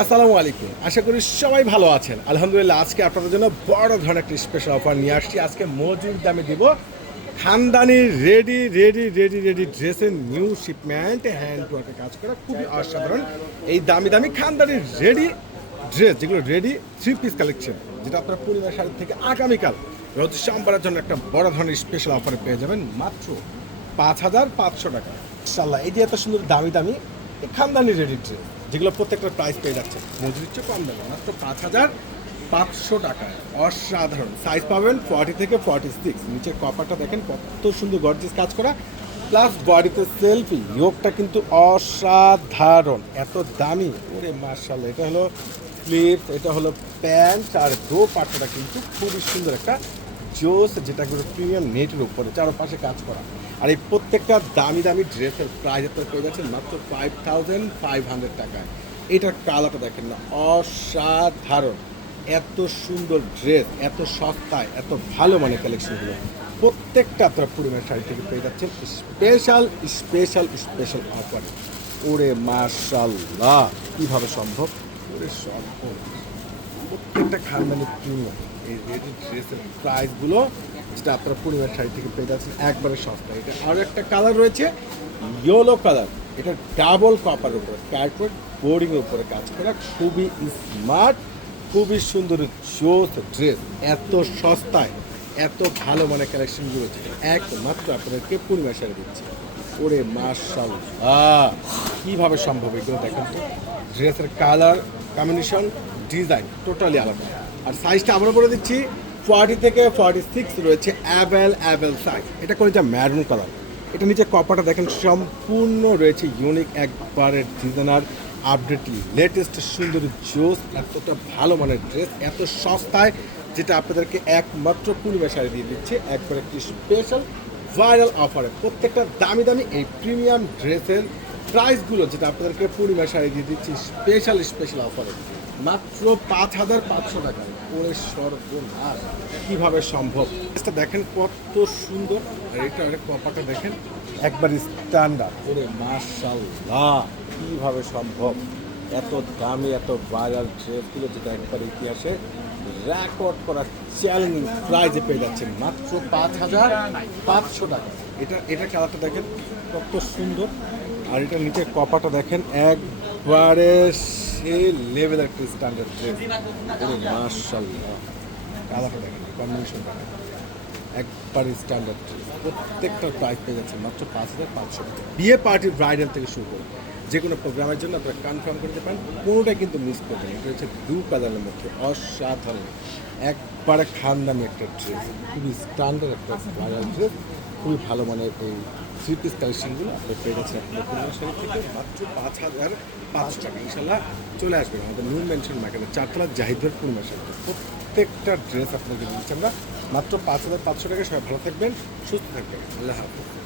আসসালামু আলাইকুম। আশা করি সবাই ভালো আছেন। আলহামদুলিল্লাহ, আজকে আপনাদের জন্য বড় ধরনের একটা স্পেশাল অফার নিয়ে আসছি। আজকে মজুর দামে দিব খানদানি রেডি রেডি রেডি রেডি ড্রেসের নিউ শিপমেন্ট হ্যান্ড ওয়ার্কে কাজ করা। খুবই অসাধারণ। এই দামি দামি খানদানি রেডি ড্রেস যেগুলো রেডি থ্রি পিস কালেকশন যেটা আপনার পূর্ণিমা শাড়ি থেকে আগামীকাল, রোজ সোমবারের জন্য একটা বড় ধরনের স্পেশাল অফারে পেয়ে যাবেন মাত্র পাঁচ হাজার পাঁচশো টাকা। ইনশাল্লাহ এই যে এত সুন্দর দামি দামি খানদানি রেডি ড্রেস যেগুলো প্রত্যেকটার প্রাইস পেয়ে যাচ্ছে। মজুরির চেয়ে কম দামে মাত্র পাঁচ হাজার পাঁচশো টাকা অসাধারণ। সাইজ পাবেন ফর্টি থেকে ফর্টি সিক্স নিচের কপারটা দেখেন, কত সুন্দর গর্জিস কাজ করা। প্লাস বডিতে সেলফি ইয়োগটা কিন্তু অসাধারণ। এত দামি। ওরে মার্শাল এটা হলো স্লিপস এটা হলো প্যান্ট আর দো পাটটা কিন্তু খুবই সুন্দর একটা জোস, যেটা করে প্রিমিয়াম নেটের উপরে, চারপাশে কাজ করা। আর এই প্রত্যেকটা দামি দামি ড্রেসের প্রাইস আপনার পেয়ে যাচ্ছেন মাত্র ফাইভ থাউজেন্ড ফাইভ হান্ড্রেড টাকায়। এটার কালারটা দেখেন না, অসাধারণ। এত সুন্দর ড্রেস এত সস্তায় এত ভালো মানে কালেকশনগুলো প্রত্যেকটা আপনারা পরিমাণ শাড়ি থেকে পেয়ে যাচ্ছেন স্পেশাল স্পেশাল স্পেশাল অফার ওরে মার্শাল্লাহ কীভাবে সম্ভব? ওরে সম্ভব। প্রত্যেকটা খানদানি প্রিমিয়াম এই রেডি ড্রেসের প্রাইসগুলো যেটা আপনারা পরিবার শাড়ি থেকে পেয়ে যাচ্ছেন, একবারে সস্তা এটা। আরও একটা কালার রয়েছে ইয়েলো কালার এটা ডাবল কপার উপরে কার্পেট বোর্ডিংয়ের উপরে কাজ করা, খুবই স্মার্ট খুবই সুন্দর জোস ড্রেস এত সস্তায়, এত ভালো মানে কালেকশনগুলো যেটা একমাত্র আপনাদেরকে পূর্ণিমা শাড়ি দিচ্ছে। ওরে মার্শাল কীভাবে সম্ভব এগুলো দেখেন তো? ড্রেসের কালার কম্বিনেশন ডিজাইন টোটালি আলাদা। আর সাইজটা আমরা বলে দিচ্ছি ফর্টি থেকে ফর্টি সিক্স রয়েছে অ্যাভেল অ্যাভেল সাইজ এটা করে যা ম্যারুন কালার এটা নিচে কপাটা দেখেন, সম্পূর্ণ রয়েছে ইউনিক একবারের ডিজাইনার আপডেট লেটেস্ট সুন্দর, জোস, এতটা ভালো মানের ড্রেস এত সস্তায়, যেটা আপনাদেরকে একমাত্র পূর্ণিমা শাড়ি দিয়ে দিচ্ছে। একবার একটি স্পেশাল ভাইরাল অফারে প্রত্যেকটা দামি দামি এই প্রিমিয়াম ড্রেসের প্রাইসগুলো যেটা আপনাদেরকে পূর্ণিমা শাড়ি দিয়ে দিচ্ছি স্পেশাল স্পেশাল অফারে মাত্র পাঁচ হাজার পাঁচশো টাকা। ওরে সর্বনাশ। কীভাবে সম্ভব? এটা দেখেন কত সুন্দর। আর এটা অনেক কপাটা দেখেন, একবার স্ট্যান্ডার্ড ওরে মার্শাল্লাহ কীভাবে সম্ভব? এত দামি, এত ভাইরাল ড্রেসগুলো যেটা একবার ইতিহাসে রেকর্ড করা চ্যালেঞ্জিং প্রাইজে পেয়ে যাচ্ছে মাত্র পাঁচ হাজার পাঁচশো টাকা। এটা এটা কালারটা দেখেন, কত সুন্দর। আর এটা নিচে কপাটা দেখেন, একবারে সে লেভেলের একটা স্ট্যান্ডার্ড ড্রেস মার্শাল্লাহ আলাদা দেখেন কম্বিনেশন দেখেন। একবার স্ট্যান্ডার্ড ড্রেস প্রত্যেকটা প্রাইস পেয়ে যাচ্ছে মাত্র পাঁচ হাজার পাঁচশো বিয়ে পার্টির ব্রাইডাল থেকে শুরু করে যে কোনো প্রোগ্রামের জন্য আপনারা কনফার্ম করতে পারেন। কোনোটাই কিন্তু মিস করবেন এটা হচ্ছে দু কালারের মধ্যে অসাধারণ। একবারে খানদানি একটা ড্রেস খুবই স্ট্যান্ডার্ড একটা ভাইরাল ড্রেস খুবই ভালো মানে এই থ্রি পিস কালেকশনগুলো আপনি পেয়ে গেছেন আপনার পনেরো শাড়ি থেকে মাত্র পাঁচ হাজার পাঁচশো টাকা। ইনশাল্লাহ চলে আসবেন আমাদের নিউ মেনশন মার্কেটে চারতলা জাহিদের পূর্ণিমা শাড়ি প্রত্যেকটা ড্রেস আপনাকে দিচ্ছি আমরা। মাত্র পাঁচ হাজার পাঁচশো টাকা সবাই ভালো থাকবেন, সুস্থ থাকবেন। আল্লাহ হাফিজ।